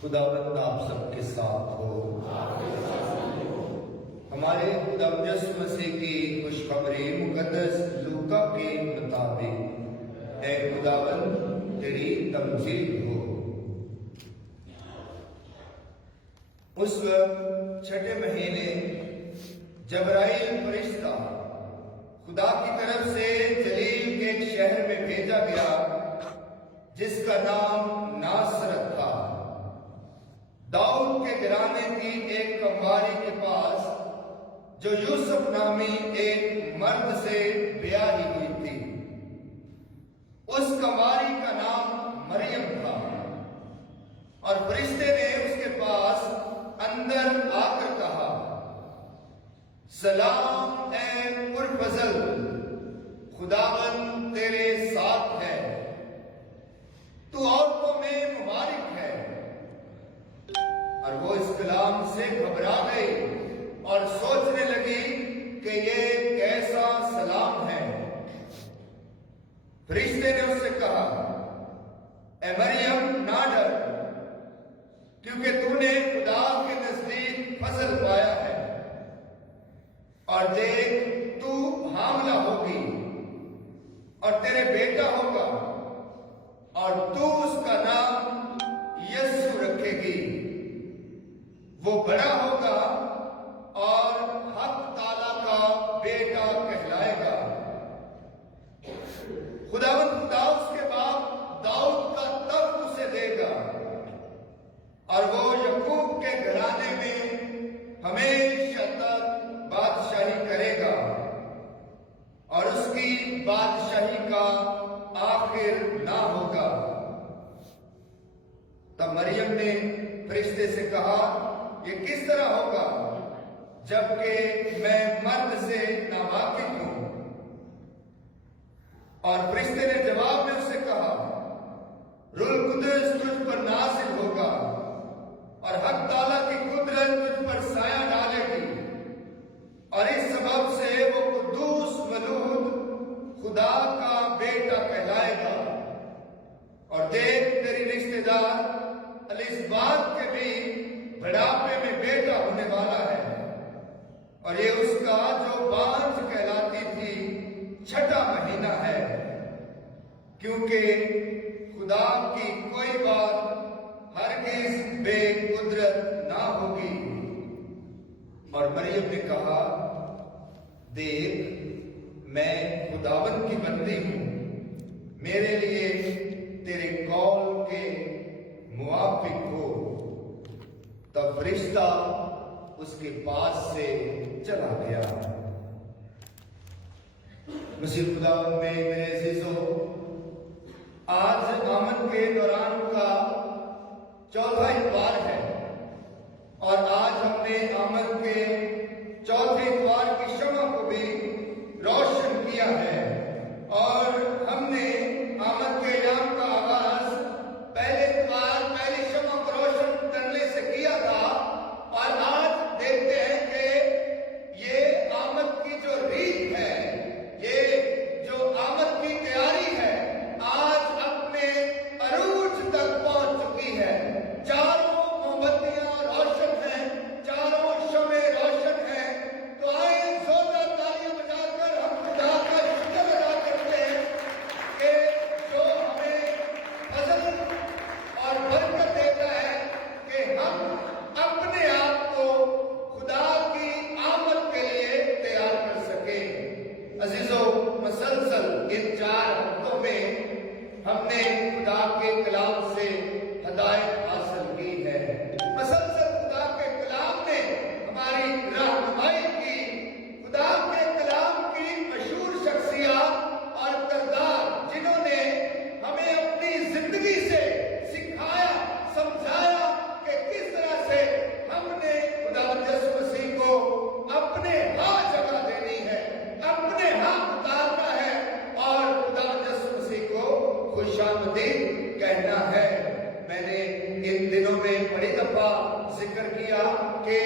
خداوند آپ سب کے ساتھ ہو۔ ہمارے خدا یسوع مسیح کی خوشخبری مقدس لوکا کے مطابق اے خداوند تیری تمجید ہو۔ اس وقت چھٹے مہینے جبرائیل فرشتہ خدا کی طرف سے جلیل کے ایک شہر میں بھیجا گیا جس کا نام ناصرت تھا، داؤد کے گھرانے کی ایک کنواری کے پاس جو یوسف نامی ایک مرد سے بیاہی ہوئی تھی۔ اس کنواری کا نام مریم تھا، اور فرشتے نے اس کے پاس اندر آ کر کہا، سلام اے پرفضل، خداوند تیرے ساتھ ہے، تو عورتوں میں مبارک ہے۔ اور وہ اس کلام سے گھبرا گئی اور سوچنے لگی کہ یہ کیسا سلام ہے۔ فرشتے نے اس سے کہا، اے مریم نہ ڈر، کیونکہ تو نے خدا کے نزدیک فضل پایا ہے، اور دیکھ تو حاملہ ہوگی اور تیرے بیٹا ہوگا، اور تو اس کا نام یسوع رکھے گی۔ وہ بڑا ہوگا اور حق تعالیٰ کا بیٹا کہلائے گا۔ خداوند خدا اس کے باپ داؤد کا تخت اسے دے گا، اور وہ یعقوب کے گھرانے میں ہمیشہ تک بادشاہی کرے گا، اور اس کی بادشاہی کا آخر نہ ہوگا۔ تب مریم نے فرشتے سے کہا، یہ کس طرح ہوگا جبکہ میں مرد سے ناواقف ہوں؟ اور فرشتے نے جواب میں اس سے کہا، روح القدس تجھ پر نازل ہوگا، اور حق تعالیٰ کی قدرت تجھ پر سایہ ڈالے گی، اور اس سبب سے وہ قدوس ولود خدا کا بیٹا کہلائے گا۔ اور دیکھ تیری رشتہ دار الزبات کے بھی بڑھاپے میں بیٹا ہونے والا ہے، اور یہ اس کا جو بانجھ کہلاتی تھی چھٹا مہینہ ہے، کیونکہ خدا کی کوئی بات ہرگز بے قدرت نہ ہوگی۔ اور مریم نے کہا، دیکھ میں خداوند کی بندی ہوں، میرے لیے تیرے قول کے موافق ہو۔ تب فرشتہ اس کے پاس سے چلا گیا۔ مسیح خدا میں میرے عزیزو، آج آمد کے دوران کا چوتھا اتوار ہے، اور آج ہم نے آمد کے چوتھے اتوار کی شمع کو بھی روشن کیا ہے، اور ہم نے آمد کے ایام کا آغاز پہلے اتوار پہلی شمع کو روشن کرنے سے کیا تھا، اور آج دیکھتے ہیں کہ یہ آمد کی جو ریت ہے، یہ جو آمد کی تیاری ہے، آج اپنے عروج تک پہنچ چکی ہے۔ چاروں مومبتیاں روشن ہیں، چاروں شمعیں روشن ہیں، تو آئیں زوردار تالیاں بجا کر ہم خدا کا شکر ادا کرتے ہیں کہ جو ہمیں فضل اور برکت دیتا ہے کہ ہم اپنے آپ کو خدا کی آمد کے لیے تیار کر سکیں۔ عزیزو، مسلسل ان 4 ہفتوں میں ہم نے خدا کے کلام سے ہدایت حاصل کی ہے۔ مسلسل خدا کے کلام نے ہماری رہنمائی کی۔ خدا کے کلام کی مشہور شخصیات اور کردار جنہوں نے ہمیں اپنی زندگی سے سکھایا، سمجھایا کہ کس طرح سے ہم نے خدا یسوع مسیح کو اپنے ہاں جگہ دینی ہے، اپنے ہاں اتارنا ہے، اور خدا یسوع مسیح کو خوش آمدید کہنا ہے۔ میں نے ان دنوں میں بڑی دفعہ ذکر کیا کہ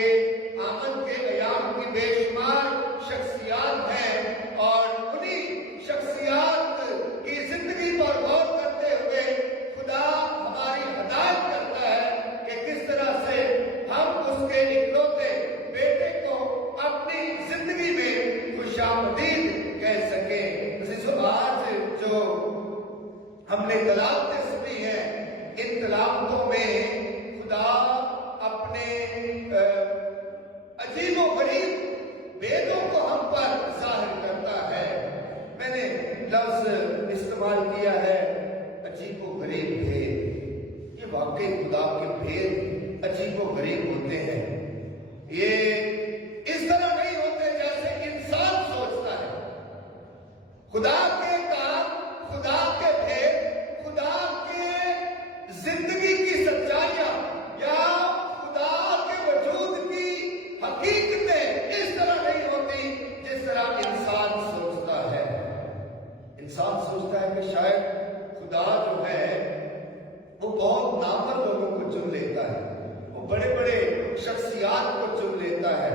آمد کے ایام کی بے شمار شخصیات ہیں، اور انہی شخصیات کی زندگی پر غور کرتے ہوئے خدا ہماری ہدایت کرتا ہے کہ बातों में खुदा अपने अजीब व गरीब भेदों को हम पर जाहिर करता है। मैंने लफ्ज इस्तेमाल किया है अजीब व गरीब भेद। ये वाकई खुदा के भेद अजीब व गरीब होते हैं। ये इस तरह नहीं होते जैसे इंसान सोचता है। खुदा के काम, खुदा के भेद, खुदा के जिंदगी की सच्चाइयां या खुदा के वजूद की हकीकतें इस तरह नहीं होती जिस तरह इंसान सोचता है। इंसान सोचता है कि शायद खुदा जो है वो बहुत नामवर लोगों को चुन लेता है, वो बड़े बड़े शख्सियात को चुन लेता है,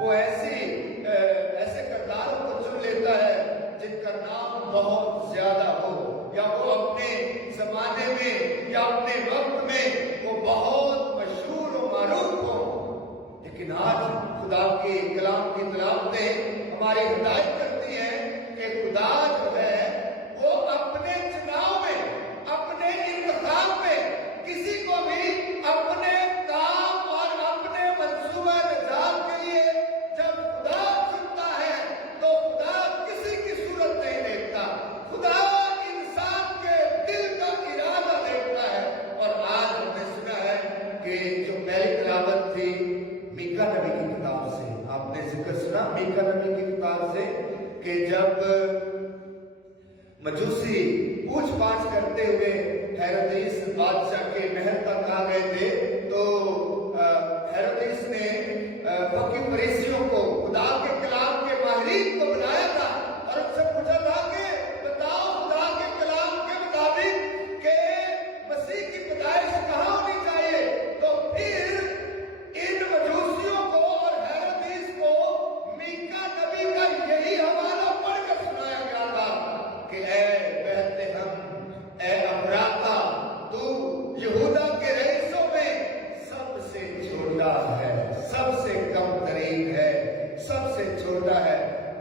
वो ऐसे किरदारों को चुन लेता है जिनका नाम बहुत ज्यादा हो, या वो अपने जमाने में या अपने वक्त में वो बहुत मशहूर और मारूफ हो। लेकिन आज खुदा के कलाम की तिलावतें हमारी हिदायत करती हैं कि खुदा जो है वो अपने चुनाव में, अपने इंतखाब में किसी को भी अपने काम और अपने मंसूबा निजात के लिए जब खुदा चुनता है तो खुदा किसी की सूरत नहीं देखता, खुदा इंसान के दिल का इरादा देखता है। और आज हमने सुना है कि जो पहली तिलावत थी मीका नबी की किताब से, आपने जिक्र सुना मीका नबी की किताब से कि जब मजूसी पूछ पाछ करते हुए हेरोदेस बादशाह के महल तक आ गए थे, तो हेरोदेस ने फकीह फरीसियों को, खुदा के कलाम के माहिरीन को बुलाया था और उनसे पूछा था कि बताओ खुदा के कलाम के मुताबिक के मसीह की पैदाइश कहाँ होनी चाहिए। तो फिर इन मजूसियों को और हेरोदेस को मीका नबी का यही हवाला पढ़कर सुनाया गया था कि ऐ बेतलहम, ऐ अफराता, तू यहूदा के रईसों में सबसे छोटा है, सबसे कम तरीन है, सबसे छोटा है।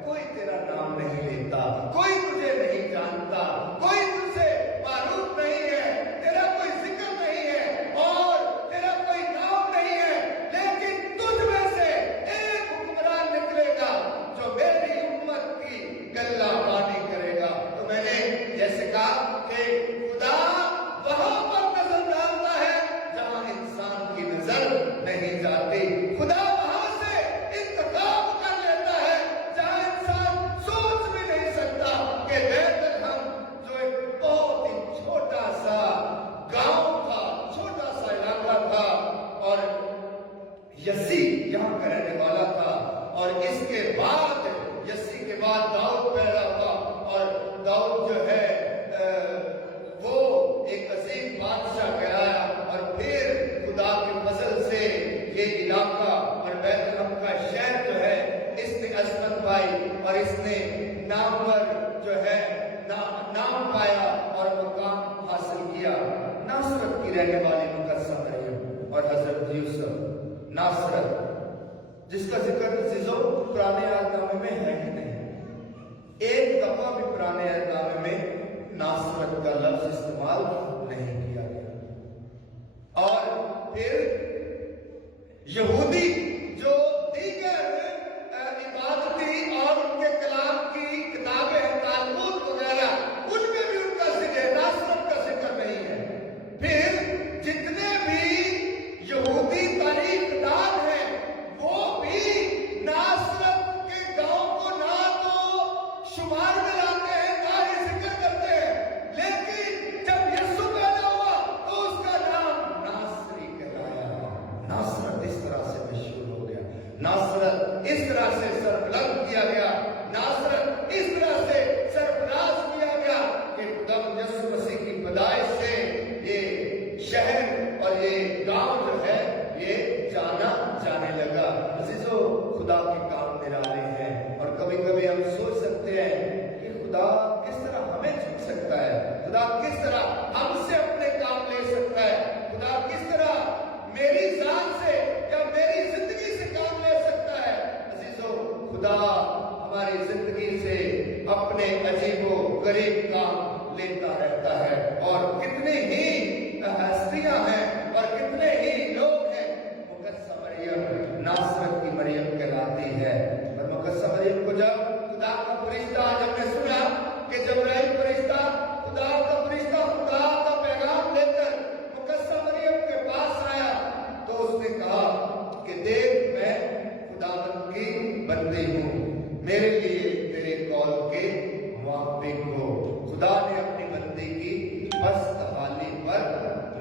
कोई तेरा नाम नहीं लेता, कोई तुझे नहीं जानता, कोई तुझसे मालूम नहीं है, तेरा कोई जिक्र नहीं है और तेरा कोई नाम नहीं है। लेकिन तुझ में से एक हुक्मरान निकलेगा जो मेरी उम्मत की गल्लाबानी करेगा। तो मैंने जैसे कहा कि खुदा वहां पर नजर डालता है जहां इंसान की नजर नहीं जाती। खुदा वहां से इंतखाब कर लेता है जहां इंसान सोच भी नहीं सकता कि बेतलहम जो एक बहुत ही छोटा सा गांव था, छोटा सा इलाका था, और यसी यहाँ का रहने वाला था, और इसके बाद यसी के बाद दाऊद पैदा हुआ, और दाऊद जो है वो एक अजीम बादशाह कहलाया। और फिर खुदा के फजल से ये इलाका और बेतलहम का शहर जो है इसने अजमत पाई और इसने नामवर जो है नाम पाया और मुकाम हासिल किया। नासरत की रहने वाली मुकद्दस मरियम और हजरत यूसुफ नासरत, जिसका जिक्र अज़ीज़ों पुराने अहदनामे में है ही नहीं। एक दफा भी पुराने अहदनामे में नासरत का लफ्ज इस्तेमाल नहीं किया गया। और फिर यहूदी जो दीगर इबादती और उनके कलाम की किताबें हैं, तालमूद वगैरह, उनमें भी उनका जिक्र, नासरत का जिक्र नहीं है। फिर जितने भी यहूदी तारीखदान हैं वो भी नासरत के गांव को ना तो शुमार में लाते हैं, ना ही जिक्र करते हैं। लेकिन जब यीशु पैदा हुआ तो उसका नाम नासरी कहलाया। नासरत इस तरह से मशहूर हो गया, नासरत इस तरह से सरबलंद किया गया, नासरत इस तरह से सरफराज किया गया कि खुदा यीशु मसीह की पैदाइश से ये शहर और ये गांव जो है ये जाना जाने लगा। अज़ीज़ों, खुदा के काम निराले हैं और कभी कभी हम सोच सकते हैं कि खुदा किस तरह हमें चुन सकता है, खुदा किस तरह हमसे अपने काम ले सकता है, खुदा किस तरह मेरी जान से या मेरी जिंदगी से काम ले सकता है। अज़ीज़ों, खुदा हमारी जिंदगी से अपने अजीबो गरीब काम लेता रहता है। और कितनी ही हस्तियां हैं मेरे लिए तेरे कौल के मुआफिक हो। खुदा ने अपनी बंदी की पस्त हाली पर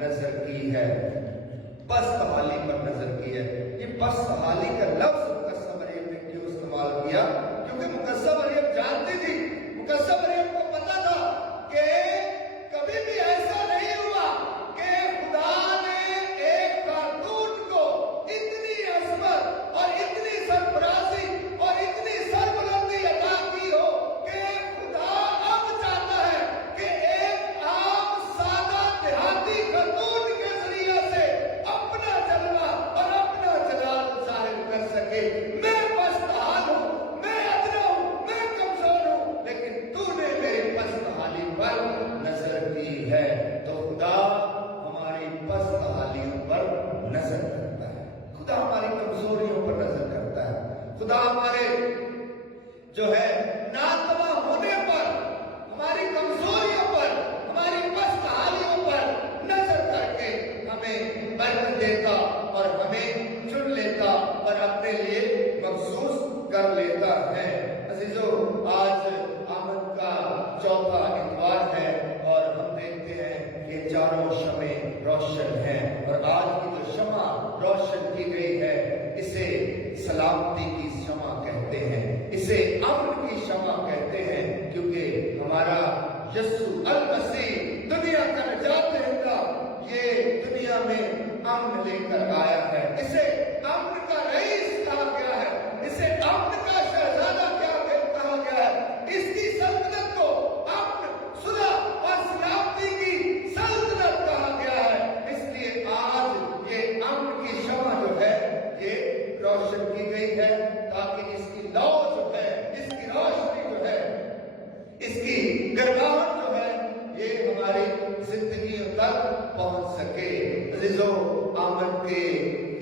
नजर की है, पस्त हाली पर नजर की है। ये पस्त हाली का लफ्ज मुकस्सा मरियम ने क्यों इस्तेमाल किया? क्योंकि मुकस्सा मरियम जानती थी, मुकस्सा मरियम को पता था कि कभी भी ऐसा नहीं हुआ कि खुदा ने एक खातून को इतनी अजमत और इतनी सरफराजी और इतनी सरबुलंदी अता की हो कि खुदा अब चाहता है कि एक आम सादा देहाती खातून के जरिए से अपना जलवा और अपना जलाल जाहिर कर सके। मैं पस्तहाल हूं, मैं अदना हूं, मैं कमजोर हूं, लेकिन तूने मेरी पस्तहाली पर नजर की है। तो खुदा हमारी पस्तहालियों पर नजर करता है, खुदा हमारी कमजोरियों पर नजर करता है, खुदा हमारे जो है नातवा होने पर, हमारी कमजोरियों पर, हमारी पस्तहालियों पर नजर करके हमें बरकत देता और हमें चुन लेता और अपने लिए मखसूस कर लेता है। अजीजों, आज आमद का चौथा इतवार है और हम देखते हैं कि चारों शमें रोशन हैं और आज की जो शमा रोशन की गई है इसे सलामती की शमा कहते हैं, इसे अमन की शमा कहते हैं, क्योंकि हमारा यस्सु अल मसीह दुनिया का निजात दहिंदा ये दुनिया में अमन लेकर आया है। इसे अमन का रईस कहा गया है, इसे अमन का शहजादा कहा गया है। इसकी सल्तनत को अमन, सुलह और सलामती की सल्तनत कहा गया है। इसलिए आज ये अमन की शमा जो है ये रोशन की गई है ताकि इसकी लौ जो है, इसकी रोशनी जो है, इसकी गर्माहट जो है ये हमारी जिंदगियों तक पहुंच सके। अजीजों, आमद के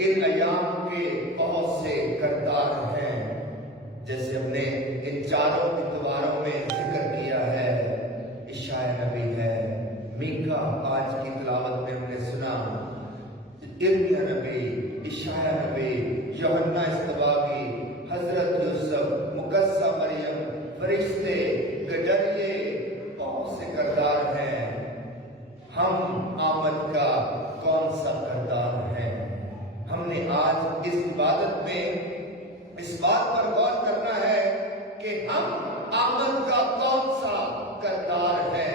इन अयाम के बहुत से किरदार हैं, जैसे हमने इन चारों इतवारों में जिक्र किया है। इशाया नबी है, मीका आज की तिलावत में हमने सुना, इर्मिया नबी, इशाया नबी, यूहन्ना इस्तबागी, हजरत यूसुफ, मुकस्सा मरियम, फरिश्ते, गडरिये, बहुत से किरदार हैं। हम आमद का कौन सा किरदार है? हमने आज इस इबादत में इस बात पर गौर करना है कि हम आमद का कौन सा किरदार है।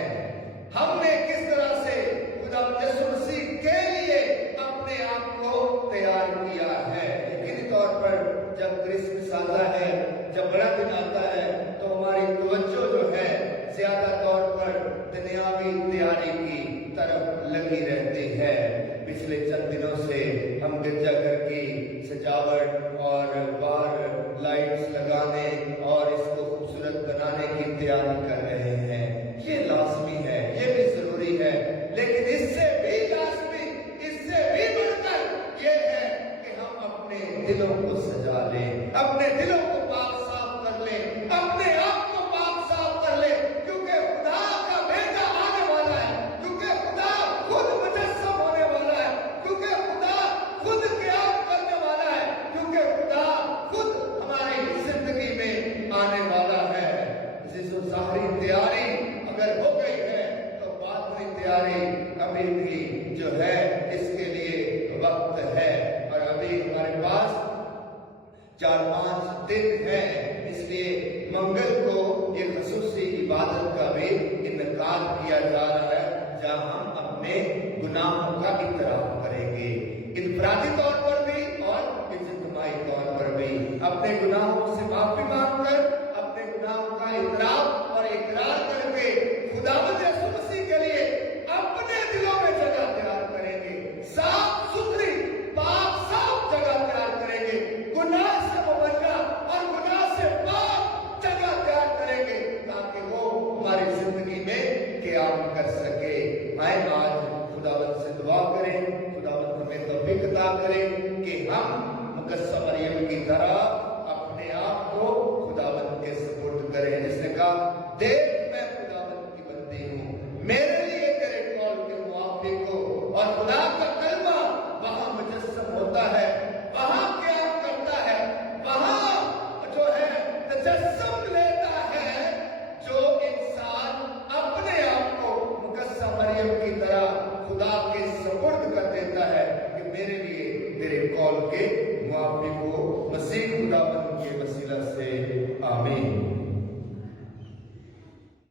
हमने किस तरह से खुदा यीशु मसीह के लिए अपने आप को तैयार किया है। यकीनी तौर पर जब क्रिसमस आता है, जब बड़ा दिन आता है, तो हमारी तवज्जो जो है ज्यादा तौर पर दुनियावी तैयारी की तरफ लगी रहती है। पिछले चंद दिनों से हम गिरजाघर की सजावट और बाहर लाइट्स लगाने और इसको खूबसूरत बनाने की तैयारी कर रहे हैं। ये लाजमी है, ये भी जरूरी है, लेकिन इससे भी लाजमी, इससे भी बढ़कर ये है कि हम अपने दिलों को सजा लें, अपने दिलों को पाक साफ कर लें, अपने आप को पाक साफ कर लें, क्योंकि खुदा का बेटा आने वाला है, क्योंकि खुदा खुद मुजस्सम होने वाला है, क्योंकि खुदा खुद क़याम करने वाला है, क्योंकि खुदा खुद हमारी जिंदगी में आने वाला है। जिसको ज़ाहिरी तैयारी अगर हो गई है तो बातनी तैयारी अभी भी जो है इसके लिए वक्त है। और अभी हमारे पास 4-5 दिन है, इसलिए मंगल को ये खसूसी इबादत का भी इनकार किया जा रहा है, जहां हम अपने गुनाहों का इकरार करेंगे, इनफरादी तौर पर भी और इज्तिमाई तौर पर भी। अपने गुनाहों से माफी मांगकर, अपने गुनाहों का इकरार और इकरार करके खुदावंद यीशु मसीह के लिए अपने दिलों में जगह तैयार करेंगे, साफ सुथरी पाक साफ जगह तैयार करेंगे, गुनाह से मुबर्रा और गुनाह से पाक जगह तैयार करेंगे, ताकि वो हमारी जिंदगी में क़याम कर सके। आए आज खुदावंद से दुआ करें, खुदावंद हमें तौफीक अता करें कि हम मुकस्सा मरियम की तरह